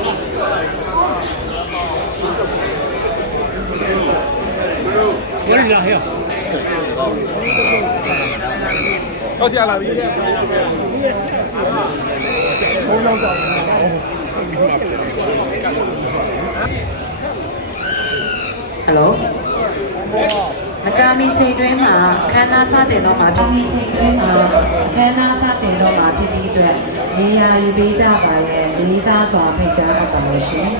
Where is that here? Oh, see, I love you. Hold on, Hello. မကြာမီချိန်တွင်းမှာခန္ဓာစတင်တော့မှာဒီချိန်တွင်းမှာခန္ဓာစတင်တော့မှာပြည်သူအတွက်နေရာယူပေးကြပါရဲ့ လေးစားစွာဖိတ်ကြားအပ်ပါလို့ရှင်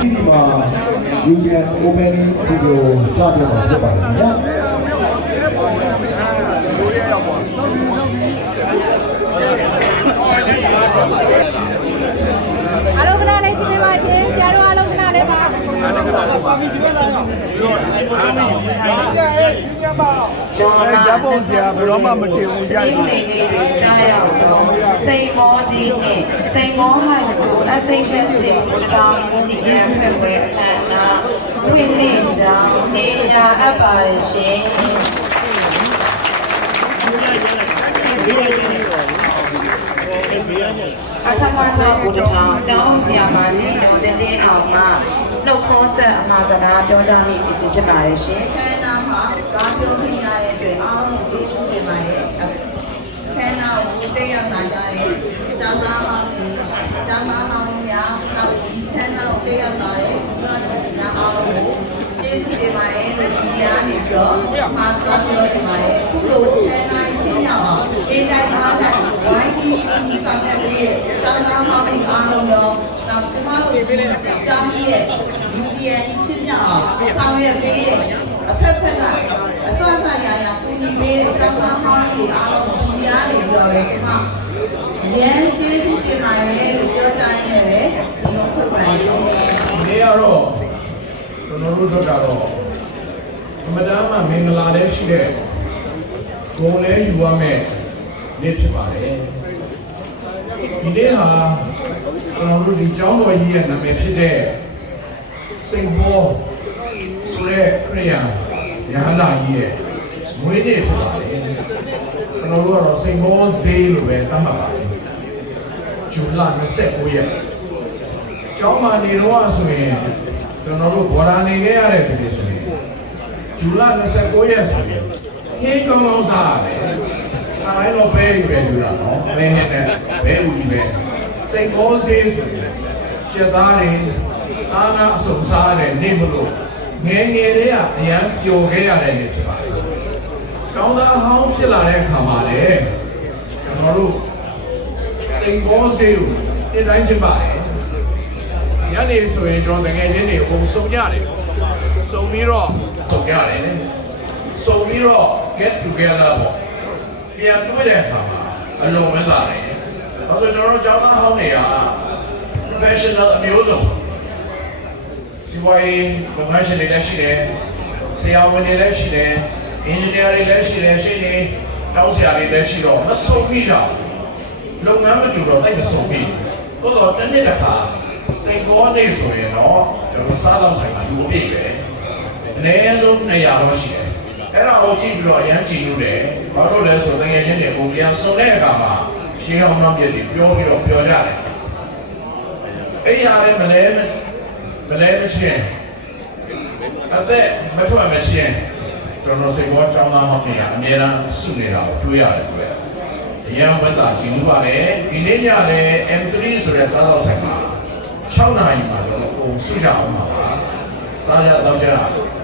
ဒီဒီမှာ user opening video စတင်မှာဖြစ်ပါတယ်နော်အားလုံးခ ဏလေးကြည့်ပေးပါရှင်ဆရာတို့အားလုံးခဏလေးပါကျော်လာဘယ်ပုံစရာဘယ်တော့မှမတင်ဘူးကြိုက်ဒီဘူးနေ့လေးတွေကြားရအောင်စိန်မောဒီနဲ့စိန်မော high school station 6တောင်စီကံဖက်ပွဲအခမ်းအနားဖွင့်လှစ်ကြောင်းကြေညာအပ်ပါရှင် အထမကျောင်းဦးတထောင်ကျောင်းဆရာမကြီးတော်တင်တင်အောင်မှနှုတ်ခွန်းဆက်အမှာစကားပြောကြမိစီစဉ်ဖြစ်ပါတယ်ရှင်ခန်းနာမှာစကားပြောခွင့်ရတဲ့အတွက်အားလုံးကျေးဇူးတင်ပါတယ်ခန်းနာကိုတက်ရောက်လာကြတဲ့ကျောင်းသားဟောင်းတွေကျောင်းသားဟောင်းများနောက်ဒီခန်းနာကိုတက်ရောက်လာတဲ့ဘုရားတော်ကြီးများအားလုံးကိုကျေးဇူးတင်ပါတယ်လို့ဒီနေရာနေပြီးတော့မှာစကားပြောချင်ပါတယ်အခုလိုခန်းနာဖြစ်မြောက်အောင်အေးတိုင်းအားတိုင်း ဝိုင်းပြီးဒီဆောင်ရွက်ပေးတဲ့ကျောင်းသားဟောင်းတွေအားလုံးရောနောက်ကျမတို့ဒီကျောင်းကြီးရဲ့လူပြည်ကြီးဖြစ်မြောက်အောင်ဆောင်ရွက်ပေးတဲ့အဖက်ဖက်ကအစအစရာရာပူညီပေးတဲ့ကျောင်းသားဟောင်းတွေအားလုံးဒီနေရာနေပြီးတော့လေကျမရန်ကျေးဇူးတင်ပါတယ်လို့ပြောကြရင်းနဲ့လည်းဒီလိုထုတ်ပါရစေဒီနေ့ကတော့ကျွန်တော်တို့တို့ကတော့အမတမ်းမှမင်္ဂလာလည်းရှိတဲ့ဂုဏ်လည်းယူရမယ် နေ့ဖြစ်ပါတယ်ဒီနေ့ဟာကျွန်တော်တို့ဒီကျောင်းတော်ကြီးရဲ့နာမည်ဖြစ်တဲ့စိန်ဘောဆိုတဲ့ခရိယာရဟန္တာကြီးရဲ့မွေးနေ့ဖြစ်ပါတယ်ကျွန်တော်တို့ကတော့စိန်ဘော day လို့ပဲသတ်မှတ်ပါတယ်ဇွန်လ29ရက်ကျောင်းမှာနေတော့ဆိုရင်ကျွန်တော်တို့ဘော်ဒါနေခဲ့ရတဲ့ပြည်တွေဆိုရင်ဇူလိုင်29ရက်ဆိုရင်ဟင်းကောင်းကောင်းစားရတယ်။ အားလုံးတော့ပဲယူပဲယူတာနော်။ပဲဟင်းနဲ့ပဲဦးကြီးပဲ။စိတ်ကောစေးဆိုရင်ကျက်သားတွေအားနာအစုံစားတယ်နေမလို့ငယ်ငယ်လေးကအရန်ပျော်ခဲ့ရတဲ့နေ့ဖြစ်ပါတယ်။ကျောင်းသားဟောင်းဖြစ်လာတဲ့အခါမှာလေကျွန်တော်တို့စိတ်ကောစေးကိုဒီတိုင်းချင်ပါတယ်။ညနေဆိုရင်ကျွန်တော်ငယ်ချင်းတွေအကုန်စုံကြတယ်စုံပြီးတော့စုံကြတယ်စုံပြီးတော့ get together ပေါ့ ပြန်တွေ့တဲ့အခါမှာအလုံးဝလာတယ်။ဒါဆိုကျွန်တော်တို့ကျောင်းသားဟောင်းတွေက professional အမျိုးစုံစီဝိုင်းလုပ်ငန်းရှင်တွေလည်းရှိတယ်ဆရာဝန်တွေလည်းရှိတယ် engineer တွေလည်းရှိတယ်ရှင်းနေကျောင်းဆရာတွေလည်းရှိတော့မစုံပြီးကြဘူးလုပ်ငန်းမကြိုတော့တိတ်မစုံပြီးသို့တော့တစ်နေ့တစ်ခါစိတ်ကောနေဆိုရင်တော့ကျွန်တော်စားတော့ဆိုင်မှာလူအပြည့်ပဲအနည်းဆုံး200တော့ရှိတယ် အဲ့ဒါကိုကြည့်ပြီးတော့အရန်ကြည့်လို့တယ်ဘာလို့လဲဆိုတော့တကယ်ချင်းတွေကိုပြန်စုံတဲ့အခါမှာရှင်းအောင်နောက်ပြည့်ပြီးပြောပြီးတော့ပြောကြတယ်အဲ့ရလည်းမလဲမလဲမချင်းအသက်မထွက်မချင်းကျွန်တော်စိတ်ကောကြောင်းသားဟောင်းနေရအများအားစုနေတာကိုတွေ့ရတယ်ကွယ်အရန်ဝတ်တာကြည့်လို့ပါတယ်ဒီနေ့ညလည်း M3 ဆိုတဲ့စားတော့ဆိုင်မှာ6နာရီမှာကျွန်တော်ပုံစုကြအောင်ပါစားကြတော့ကြ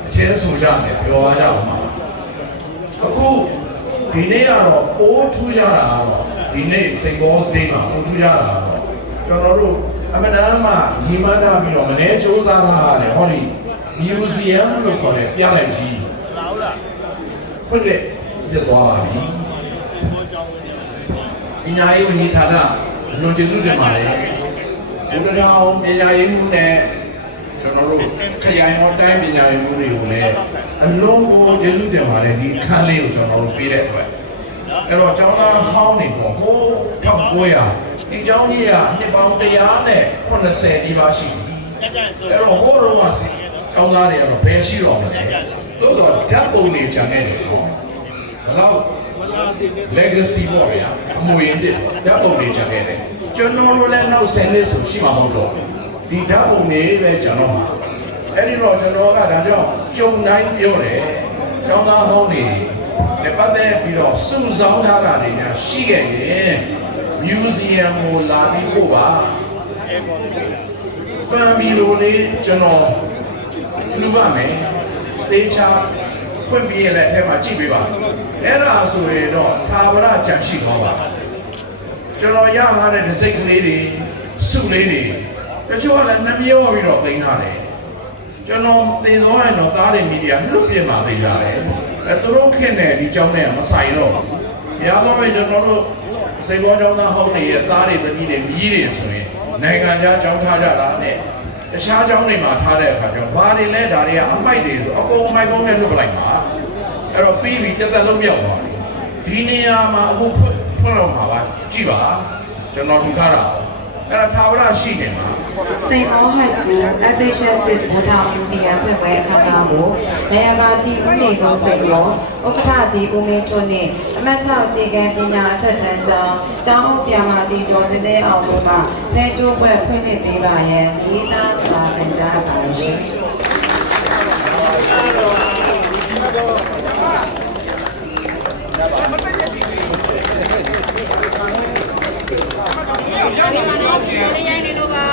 အချင်းစုကြတယ်ပြောရကြအောင်ပါ အခုဒီနေ့ကတော့ပိုးထူးကြတာကတော့ဒီနေ့စိန်ကောစဒေးမှာပိုးထူးကြတာကတော့ကျွန်တော်တို့အမနာမှညီမတာပြီးတော့မနေ့စူးစမ်းထားတယ်ဟောဒီမြူဇီယံလို့ခေါ်တဲ့ပြလိုက်ကြီးဖွင့်လက်ပြသွားပါပြီပညာရေးဝန်ကြီးဌာနလွန်ကျေးဇူးတင်ပါတယ်ဘုရားတော်ပညာရေးမှုနဲ့ကျွန်တော်တို့ခရိုင်ဟောတိုင်းပညာရေးမှုတွေကိုလည်း အလုံးကိုယေရှုတင်ပါတယ်ဒီအခန်းလေးကိုကျွန်တော်တို့ပေးတဲ့အတွက်အဲ့တော့ကျောင်းသားဟောင်းနေပေါ့ဟိုး1900ဒီကျောင်းကြီးကနှစ်ပေါင်း100နဲ့80ဒီပါရှိတယ်အဲ့တော့ဟိုးတော့ကကျောင်းသားတွေကတော့ဘယ်ရှိတော့မလဲတို့တော့ဓာတ်ပုံတွေခြံနေတယ်ပေါ့ဘလောက် legacy ပေါ့ဗျာအမွေအစ်ဓာတ်ပုံတွေခြံနေတယ်ကျွန်တော်တို့လည်းနောက်10နှစ်ဆိုရှိမှာမဟုတ်တော့ဒီဓာတ်ပုံတွေပဲကျွန်တော် အဲ့ဒီတော့ကျွန်တော်ကဒါကြောင့်ကြုံတိုင်းပြောတယ်ကျောင်းသားဟောင်းတွေနဲ့ပတ်သက်ပြီးတော့စုဆောင်းထားတာတွေများရှိခဲ့ရင် museum ကိုလာပြီးပို့ပါပန်ပြီးလို့လေကျွန်တော်လူပါမယ်တေချာဖွင့်ပြီးရင်လည်းအဲမှာကြည့်ပေးပါအဲ့ဒါဆိုရင်တော့သာဝရကြံရှိပါပါကျွန်တော်ရထားတဲ့ဒစိတ်ကလေးတွေစုလေးတွေတချို့ကလည်းနှမျောပြီးတော့ပြင်ထားတယ် ကျွန်တော်သင်သွားရင်တော့သားတွေမီဒီယာလွတ်ပြင်ပါသေးကြတယ်အဲသူတို့ခင်တဲ့ဒီကြောင်းနဲ့မဆိုင်တော့ဘူးဘုရားတော်ပဲကျွန်တော်တို့စိတ်ပေါ်ကြောင်းသားဟောင်းတွေရဲ့သားတွေသမီးတွေမြည်တွေဆိုရင်နိုင်ငံခြားကြောင်းထားကြတာနဲ့တခြားကြောင်းတွေမှာထားတဲ့အခါကျတော့ဘာတွေလဲဒါတွေကအမိုက်တွေဆိုအကုန်အမိုက်ပုံးနဲ့လွတ်ပလိုက်ပါအဲ့တော့ပြီးပြီတစ်သက်လုံးမြောက်သွားပြီဒီနေရာမှာအခုဖွင့်ဖွင့်တော့မှာပါကြည့်ပါကျွန်တော်ဒီကားတာ အဲ့ဒါသာဝရရှိနေမှာ St. Paul High School SHS ဗုဒ္ဓမြူဇီယံဖွင့်ပွဲအခမ်းအနားကိုနေရာပါကြီးဦးနေကုန်းစိန်ရောဥက္ကဋ္ဌကြီးဦးမင်းထွန်းနဲ့အမတ်6အခြေခံပညာအထက်တန်းကျောင်းကျောင်းဆရာမကြီးဒေါ်တလဲအောင်တို့ကဖဲကျိုးပွဲဖွင့်လှစ်ပေးပါရန်လေးစားစွာပန်ကြားပါရှင်။ ဒီမှာတော့ဒီရိုင်းနေလို့ပါ